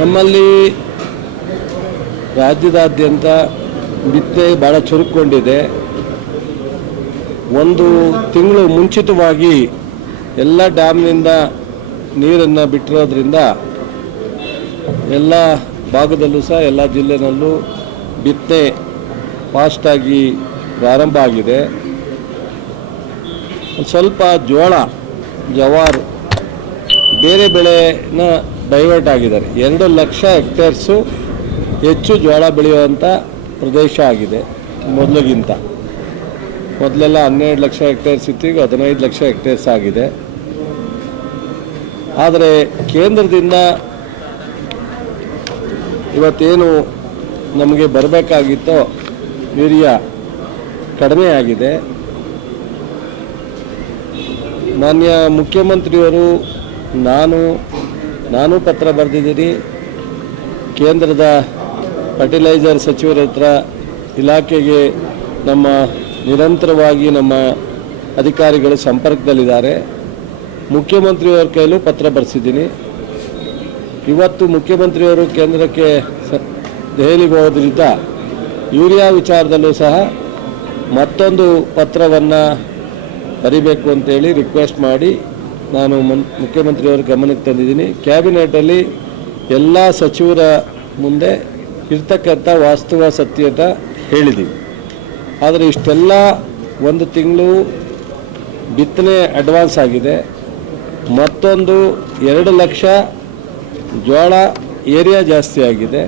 ನಮ್ಮಲ್ಲಿ ರಾಜ್ಯದಾದ್ಯಂತ ಬಿತ್ತೆ ಭಾಳ ಚುರುಕುಗೊಂಡಿದೆ ಒಂದು ತಿಂಗಳು ಮುಂಚಿತವಾಗಿ ಎಲ್ಲ ಡ್ಯಾಮ್ನಿಂದ ನೀರನ್ನು ಬಿಟ್ಟಿರೋದ್ರಿಂದ ಎಲ್ಲ ಭಾಗದಲ್ಲೂ ಸಹ ಎಲ್ಲ ಜಿಲ್ಲೆನಲ್ಲೂ ಬಿತ್ತನೆ ಫಾಸ್ಟಾಗಿ ಪ್ರಾರಂಭ ಆಗಿದೆ ಸ್ವಲ್ಪ ಜೋಳ ಜವಾರು ಬೇರೆ ಬೆಳೆನ ಡೈವರ್ಟ್ ಆಗಿದ್ದಾರೆ ಎರಡು ಲಕ್ಷ ಹೆಕ್ಟೇರ್ಸು ಹೆಚ್ಚು ಜೋಳ ಬೆಳೆಯುವಂಥ ಪ್ರದೇಶ ಆಗಿದೆ ಮೊದಲಿಗಿಂತ ಮೊದಲೆಲ್ಲ ಹನ್ನೆರಡು ಲಕ್ಷ ಹೆಕ್ಟೇರ್ಸ್ ಇತ್ತು ಈಗ ಹದಿನೈದು ಲಕ್ಷ ಹೆಕ್ಟೇರ್ಸ್ ಆಗಿದೆ ಆದರೆ ಕೇಂದ್ರದಿಂದ ಇವತ್ತೇನು ನಮಗೆ ಬರಬೇಕಾಗಿತ್ತೋ ವೀರ್ಯ ಕಡಿಮೆ ಆಗಿದೆ ಮಾನ್ಯ ಮುಖ್ಯಮಂತ್ರಿಯವರು ನಾನು ನಾನು ಪತ್ರ ಬರೆದಿದ್ದೀನಿ ಕೇಂದ್ರದ ಫರ್ಟಿಲೈಸರ್ ಸಚಿವರ ಹತ್ರ ಇಲಾಖೆಗೆ ನಮ್ಮ ನಿರಂತರವಾಗಿ ನಮ್ಮ ಅಧಿಕಾರಿಗಳು ಸಂಪರ್ಕದಲ್ಲಿದ್ದಾರೆ ಮುಖ್ಯಮಂತ್ರಿಯವ್ರ ಕೈಲೂ ಪತ್ರ ಬರೆಸಿದ್ದೀನಿ ಇವತ್ತು ಮುಖ್ಯಮಂತ್ರಿಯವರು ಕೇಂದ್ರಕ್ಕೆ ದೆಹಲಿಗೆ ಹೋದ್ರಿಂದ ಯೂರಿಯಾ ವಿಚಾರದಲ್ಲೂ ಸಹ ಮತ್ತೊಂದು ಪತ್ರವನ್ನು ಬರೀಬೇಕು ಅಂತೇಳಿ ರಿಕ್ವೆಸ್ಟ್ ಮಾಡಿ ನಾನು ಮನ್ ಮುಖ್ಯಮಂತ್ರಿಯವರ ಗಮನಕ್ಕೆ ತಂದಿದ್ದೀನಿ ಕ್ಯಾಬಿನೆಟಲ್ಲಿ ಎಲ್ಲ ಸಚಿವರ ಮುಂದೆ ಇರ್ತಕ್ಕಂಥ ವಾಸ್ತವ ಸತ್ಯದ ಹೇಳಿದ್ದೀವಿ ಆದರೆ ಇಷ್ಟೆಲ್ಲ ಒಂದು ತಿಂಗಳು ಬಿತ್ತನೆ ಅಡ್ವಾನ್ಸ್ ಆಗಿದೆ ಮತ್ತೊಂದು ಎರಡು ಲಕ್ಷ ಜೋಳ ಏರಿಯಾ ಜಾಸ್ತಿ ಆಗಿದೆ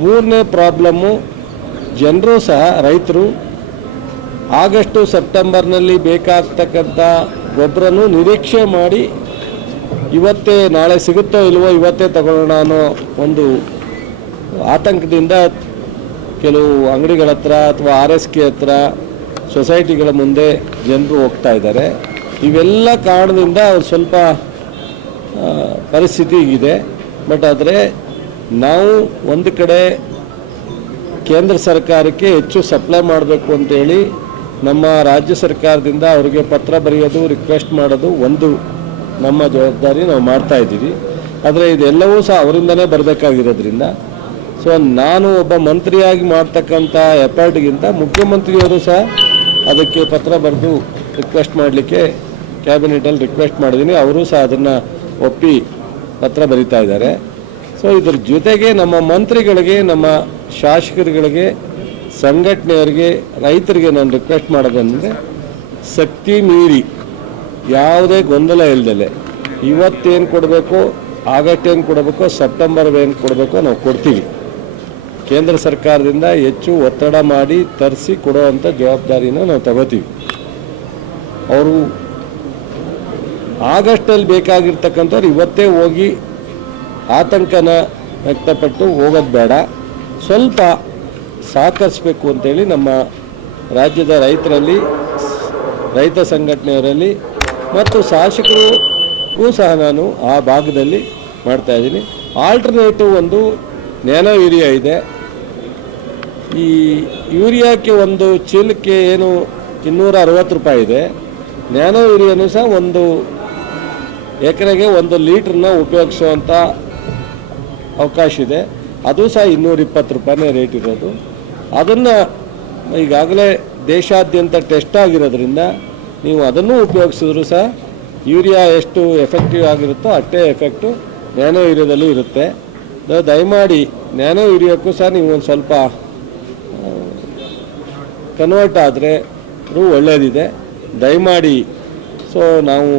ಮೂರನೇ ಪ್ರಾಬ್ಲಮ್ಮು ಜನರು ಸಹ ರೈತರು ಆಗಸ್ಟು ಸೆಪ್ಟೆಂಬರ್ನಲ್ಲಿ ಬೇಕಾಗ್ತಕ್ಕಂಥ ಒಬ್ಬರನ್ನು ನಿರೀಕ್ಷೆ ಮಾಡಿ ಇವತ್ತೇ ನಾಳೆ ಸಿಗುತ್ತೋ ಇಲ್ವೋ ಇವತ್ತೇ ತಗೊಳ್ಳೋಣ ಅನ್ನೋ ಒಂದು ಆತಂಕದಿಂದ ಕೆಲವು ಅಂಗಡಿಗಳ ಹತ್ರ ಅಥವಾ ಆರ್ ಎಸ್ ಕೆ ಹತ್ರ ಸೊಸೈಟಿಗಳ ಮುಂದೆ ಜನರು ಹೋಗ್ತಾ ಇದ್ದಾರೆ ಇವೆಲ್ಲ ಕಾರಣದಿಂದ ಸ್ವಲ್ಪ ಪರಿಸ್ಥಿತಿ ಇದೆ ಬಟ್ ಆದರೆ ನಾವು ಒಂದು ಕಡೆ ಕೇಂದ್ರ ಸರ್ಕಾರಕ್ಕೆ ಹೆಚ್ಚು ಸಪ್ಲೈ ಮಾಡಬೇಕು ಅಂತೇಳಿ ನಮ್ಮ ರಾಜ್ಯ ಸರ್ಕಾರದಿಂದ ಅವರಿಗೆ ಪತ್ರ ಬರೆಯೋದು ರಿಕ್ವೆಸ್ಟ್ ಮಾಡೋದು ಒಂದು ನಮ್ಮ ಜವಾಬ್ದಾರಿ ನಾವು ಮಾಡ್ತಾ ಇದ್ದೀವಿ ಆದರೆ ಇದೆಲ್ಲವೂ ಸಹ ಅವರಿಂದನೇ ಬರಬೇಕಾಗಿರೋದ್ರಿಂದ ಸೊ ನಾನು ಒಬ್ಬ ಮಂತ್ರಿಯಾಗಿ ಮಾಡ್ತಕ್ಕಂಥ ಎಫರ್ಟ್ಗಿಂತ ಮುಖ್ಯಮಂತ್ರಿಯವರು ಸಹ ಅದಕ್ಕೆ ಪತ್ರ ಬರೆದು ರಿಕ್ವೆಸ್ಟ್ ಮಾಡಲಿಕ್ಕೆ ಕ್ಯಾಬಿನೆಟಲ್ಲಿ ರಿಕ್ವೆಸ್ಟ್ ಮಾಡಿದ್ದೀನಿ ಅವರು ಸಹ ಅದನ್ನು ಒಪ್ಪಿ ಪತ್ರ ಬರಿತಾ ಇದ್ದಾರೆ ಸೊ ಇದ್ರ ಜೊತೆಗೆ ನಮ್ಮ ಮಂತ್ರಿಗಳಿಗೆ ನಮ್ಮ ಶಾಸಕರುಗಳಿಗೆ ಸಂಘಟನೆಯವರಿಗೆ ರೈತರಿಗೆ ನಾನು ರಿಕ್ವೆಸ್ಟ್ ಮಾಡೋದಂದರೆ ಶಕ್ತಿ ಮೀರಿ ಯಾವುದೇ ಗೊಂದಲ ಇಲ್ದಲೆ ಇವತ್ತೇನು ಕೊಡಬೇಕು ಆಗಸ್ಟ್ ಏನು ಕೊಡಬೇಕು ಸೆಪ್ಟೆಂಬರ್ ಏನು ಕೊಡಬೇಕು ನಾವು ಕೊಡ್ತೀವಿ ಕೇಂದ್ರ ಸರ್ಕಾರದಿಂದ ಹೆಚ್ಚು ಒತ್ತಡ ಮಾಡಿ ತರಿಸಿ ಕೊಡೋವಂಥ ಜವಾಬ್ದಾರಿನ ನಾವು ತಗೋತೀವಿ ಅವರು ಆಗಸ್ಟಲ್ಲಿ ಬೇಕಾಗಿರ್ತಕ್ಕಂಥವ್ರು ಇವತ್ತೇ ಹೋಗಿ ಆತಂಕನ ವ್ಯಕ್ತಪಟ್ಟು ಹೋಗೋದು ಬೇಡ ಸ್ವಲ್ಪ ಸಹಕರಿಸಬೇಕು ಅಂತೇಳಿ ನಮ್ಮ ರಾಜ್ಯದ ರೈತರಲ್ಲಿ ರೈತ ಸಂಘಟನೆಯವರಲ್ಲಿ ಮತ್ತು ಶಾಸಕರಿಗೂ ಸಹ ನಾನು ಆ ಭಾಗದಲ್ಲಿ ಮಾಡ್ತಾಯಿದ್ದೀನಿ ಆಲ್ಟರ್ನೇಟಿವ್ ಒಂದು ನ್ಯಾನೋ ಯೂರಿಯಾ ಇದೆ ಈ ಯೂರಿಯಾಕ್ಕೆ ಒಂದು ಚೀಲಕ್ಕೆ ಏನು ಇನ್ನೂರ ಅರವತ್ತು ರೂಪಾಯಿ ಇದೆ ನ್ಯಾನೋ ಯೂರಿಯಾನು ಸಹ ಒಂದು ಎಕರೆಗೆ ಒಂದು ಲೀಟ್ರನ್ನ ಉಪಯೋಗಿಸುವಂಥ ಅವಕಾಶ ಇದೆ ಅದು ಸಹ ಇನ್ನೂರ ಇಪ್ಪತ್ತು ರೂಪಾಯಿನೇ ರೇಟ್ ಇರೋದು ಅದನ್ನು ಈಗಾಗಲೇ ದೇಶಾದ್ಯಂತ ಟೆಸ್ಟ್ ಆಗಿರೋದ್ರಿಂದ ನೀವು ಅದನ್ನು ಉಪಯೋಗಿಸಿದ್ರು ಸಹ ಯೂರಿಯಾ ಎಷ್ಟು ಎಫೆಕ್ಟಿವ್ ಆಗಿರುತ್ತೋ ಅಷ್ಟೇ ಎಫೆಕ್ಟು ನ್ಯಾನೋ ಯೂರಿಯಾದಲ್ಲೂ ಇರುತ್ತೆ ದಯಮಾಡಿ ನ್ಯಾನೋ ಯೂರಿಯಾಕ್ಕೂ ಸಹ ನೀವು ಒಂದು ಸ್ವಲ್ಪ ಕನ್ವರ್ಟ್ ಆದರೆ ಒಳ್ಳೆಯದಿದೆ ದಯಮಾಡಿ ಸೊ ನಾವು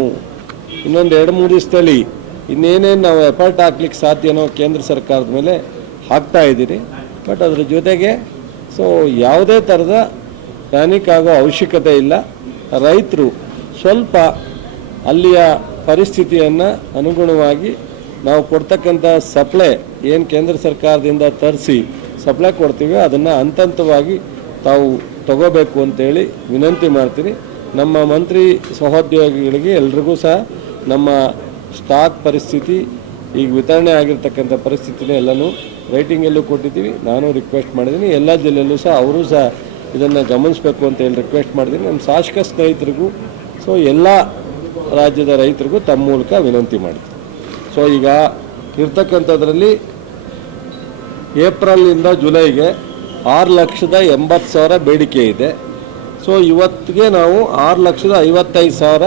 ಇನ್ನೊಂದು ಎರಡು ಮೂರು ದಿವಸದಲ್ಲಿ ಇನ್ನೇನೇನು ನಾವು ಎಫರ್ಟ್ ಹಾಕ್ಲಿಕ್ಕೆ ಸಾಧ್ಯನೋ ಕೇಂದ್ರ ಸರ್ಕಾರದ ಮೇಲೆ ಹಾಕ್ತಾ ಇದ್ದೀರಿ ಬಟ್ ಅದ್ರ ಜೊತೆಗೆ ಸೊ ಯಾವುದೇ ಥರದ ಪ್ಯಾನಿಕ್ ಆಗೋ ಅವಶ್ಯಕತೆ ಇಲ್ಲ ರೈತರು ಸ್ವಲ್ಪ ಅಲ್ಲಿಯ ಪರಿಸ್ಥಿತಿಯನ್ನು ಅನುಗುಣವಾಗಿ ನಾವು ಕೊಡ್ತಕ್ಕಂಥ ಸಪ್ಲೈ ಏನು ಕೇಂದ್ರ ಸರ್ಕಾರದಿಂದ ತರಿಸಿ ಸಪ್ಲೈ ಕೊಡ್ತೀವಿ ಅದನ್ನು ಹಂತವಾಗಿ ತಾವು ತಗೋಬೇಕು ಅಂತೇಳಿ ವಿನಂತಿ ಮಾಡ್ತೀನಿ ನಮ್ಮ ಮಂತ್ರಿ ಸಹೋದ್ಯೋಗಿಗಳಿಗೆ ಎಲ್ರಿಗೂ ಸಹ ನಮ್ಮ ಸ್ಟಾಕ್ ಪರಿಸ್ಥಿತಿ ಈಗ ವಿತರಣೆ ಆಗಿರ್ತಕ್ಕಂಥ ಪರಿಸ್ಥಿತಿನೇ ಎಲ್ಲನೂ ರೈಟಿಂಗಲ್ಲೂ ಕೊಟ್ಟಿದ್ದೀವಿ ನಾನು ರಿಕ್ವೆಸ್ಟ್ ಮಾಡಿದ್ದೀನಿ ಎಲ್ಲ ಜಿಲ್ಲೆಯಲ್ಲೂ ಸಹ ಅವರು ಸಹ ಇದನ್ನು ಗಮನಿಸಬೇಕು ಅಂತ ಹೇಳಿ ರಿಕ್ವೆಸ್ಟ್ ಮಾಡಿದ್ದೀನಿ ನಮ್ಮ ಶಾಸಕ ಸ್ನೇಹಿತರಿಗೂ ಸೊ ಎಲ್ಲ ರಾಜ್ಯದ ರೈತರಿಗೂ ತಮ್ಮ ಮೂಲಕ ವಿನಂತಿ ಮಾಡಿದೆ ಸೊ ಈಗ ಇರ್ತಕ್ಕಂಥದ್ರಲ್ಲಿ ಏಪ್ರಿಲಿಂದ ಜುಲೈಗೆ ಆರು ಲಕ್ಷದ ಎಂಬತ್ತು ಸಾವಿರ ಬೇಡಿಕೆ ಇದೆ ಸೊ ಇವತ್ತಿಗೆ ನಾವು ಆರು ಲಕ್ಷದ ಐವತ್ತೈದು ಸಾವಿರ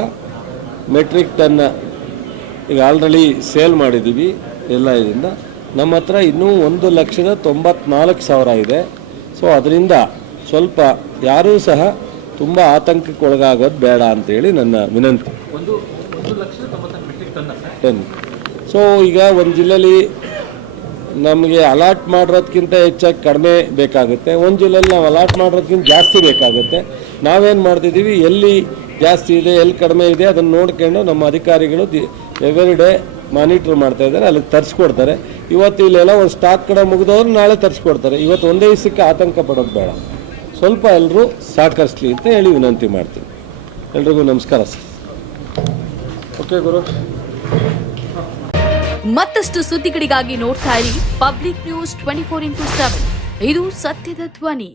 ಮೆಟ್ರಿಕ್ ಟನ್ನ ಈಗ ಆಲ್ರೆಡಿ ಸೇಲ್ ಮಾಡಿದ್ದೀವಿ ಎಲ್ಲ ಇದರಿಂದ ನಮ್ಮ ಹತ್ರ ಇನ್ನೂ ಒಂದು ಲಕ್ಷದ ತೊಂಬತ್ನಾಲ್ಕು ಸಾವಿರ ಇದೆ ಸೊ ಅದರಿಂದ ಸ್ವಲ್ಪ ಯಾರೂ ಸಹ ತುಂಬ ಆತಂಕಕ್ಕೆ ಒಳಗಾಗೋದು ಬೇಡ ಅಂತೇಳಿ ನನ್ನ ವಿನಂತಿ ಟೆನ್ ಸೊ ಈಗ ಒಂದು ಜಿಲ್ಲೆಯಲ್ಲಿ ನಮಗೆ ಅಲಾಟ್ ಮಾಡೋದ್ಕಿಂತ ಹೆಚ್ಚಾಗಿ ಕಡಿಮೆ ಬೇಕಾಗುತ್ತೆ ಒಂದು ಜಿಲ್ಲೆಯಲ್ಲಿ ನಾವು ಅಲಾಟ್ ಮಾಡೋದ್ಕಿಂತ ಜಾಸ್ತಿ ಬೇಕಾಗುತ್ತೆ ನಾವೇನು ಮಾಡ್ತಿದ್ದೀವಿ ಎಲ್ಲಿ ಜಾಸ್ತಿ ಇದೆ ಎಲ್ಲಿ ಕಡಿಮೆ ಇದೆ ಅದನ್ನು ನೋಡ್ಕೊಂಡು ನಮ್ಮ ಅಧಿಕಾರಿಗಳು ಎವ್ರಿ ಡೇ ಮಾನಿಟ್ರ್ ಮಾಡ್ತಾ ಇದ್ದಾರೆ ಅಲ್ಲಿ ತರಿಸ್ಕೊಡ್ತಾರೆ ಇವತ್ತು ಇಲ್ಲೆಲ್ಲ ಒಂದು ಸ್ಟಾಕ್ ಕಡೆ ಮುಗಿದವ್ರು ನಾಳೆ ತರಿಸ್ಕೊಡ್ತಾರೆ ಇವತ್ತು ಒಂದೇ ದಿವಸಕ್ಕೆ ಆತಂಕ ಪಡೋದು ಬೇಡ ಸ್ವಲ್ಪ ಎಲ್ಲರೂ ಸಹಕರಿಸ್ಲಿ ಅಂತ ಹೇಳಿ ವಿನಂತಿ ಮಾಡ್ತೀನಿ ಎಲ್ರಿಗೂ ನಮಸ್ಕಾರ ಸರ್ ಓಕೆ ಗುರು ಮತ್ತಷ್ಟು ಸುದ್ದಿಗಳಿಗಾಗಿ ನೋಡ್ತಾ ಇರಿ public news twenty four into seven ಇದು ಸತ್ಯದ ಧ್ವನಿ